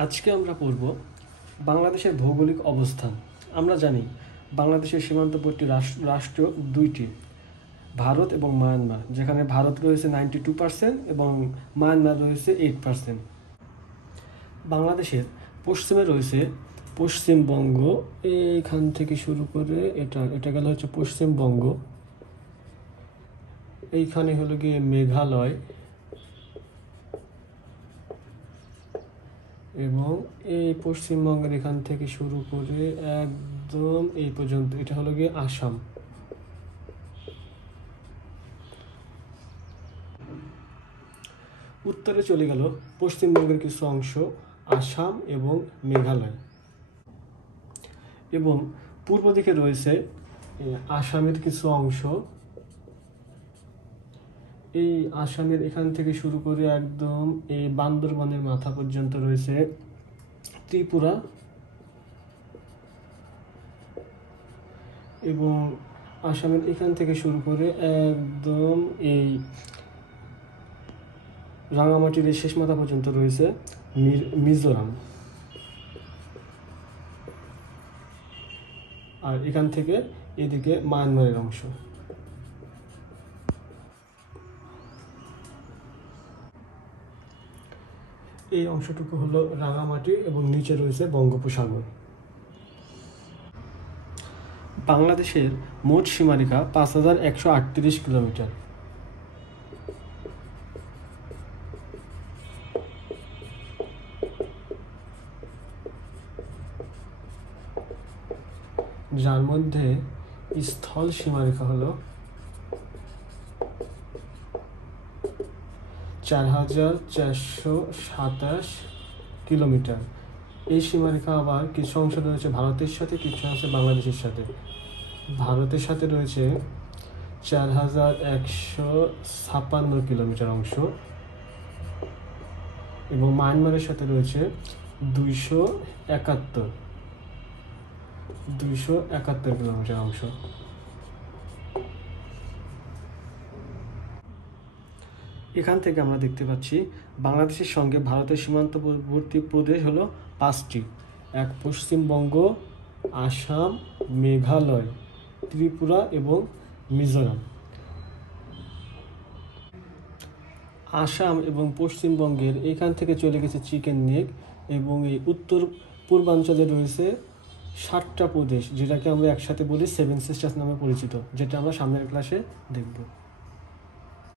আজকে আমরা পড়ব বাংলাদেশের ভৌগোলিক অবস্থান। আমরা জানি বাংলাদেশের সীমান্তবর্তী রাষ্ট্র দুইটি, ভারত এবং মায়ানমার, যেখানে ভারত রয়েছে 92% এবং মায়ানমার রয়েছে 8%। বাংলাদেশের পশ্চিমে রয়েছে পশ্চিমবঙ্গ, এইখান থেকে শুরু করে এটা গেল হচ্ছে পশ্চিমবঙ্গ, এইখানে হলো গিয়ে মেঘালয়, এবং এই পশ্চিমবঙ্গের এখান থেকে শুরু করে একদম এই পর্যন্ত এটা হলো গিয়ে আসাম। উত্তরে চলে গেল পশ্চিমবঙ্গের কিছু অংশ, আসাম এবং মেঘালয়, এবং পূর্ব দিকে রয়েছে আসামের কিছু অংশ। এই আসামের এখান থেকে শুরু করে একদম এই বান্দরবানের মাথা পর্যন্ত রয়েছে ত্রিপুরা, এবং আসামের এখান থেকে শুরু করে একদম এই রাঙামাটির এই শেষ মাথা পর্যন্ত রয়েছে মিজোরাম, আর এখান থেকে এদিকে মায়ানমারের অংশ। এই অংশটুকু হলো রাঙামাটি এবং নিচে রয়েছে বঙ্গোপসাগর। বাংলাদেশের মোট সীমারেখা 5138 কিলোমিটার। যার মধ্যে স্থল সীমারেখা হলো 4427 কিলোমিটার। এই সীমারেখা আবার কিছু অংশ রয়েছে ভারতের সাথে, কিছু অংশ বাংলাদেশের সাথে। ভারতের সাথে রয়েছে 4156 কিলোমিটার অংশ, এবং মায়ানমারের সাথে রয়েছে 271 কিলোমিটার অংশ। এখান থেকে আমরা দেখতে পাচ্ছি বাংলাদেশের সঙ্গে ভারতের সীমান্তবর্তী প্রদেশ হলো 5টি: এক পশ্চিমবঙ্গ, আসাম, মেঘালয়, ত্রিপুরা এবং মিজোরাম। আসাম এবং পশ্চিমবঙ্গের এখান থেকে চলে গেছে চিকেন নেক, এবং এই উত্তর পূর্বাঞ্চলে রয়েছে 7টা প্রদেশ, যেটাকে আমরা একসাথে বলি 7 সিস্টার্স নামে পরিচিত, যেটা আমরা সামনের ক্লাসে দেখব।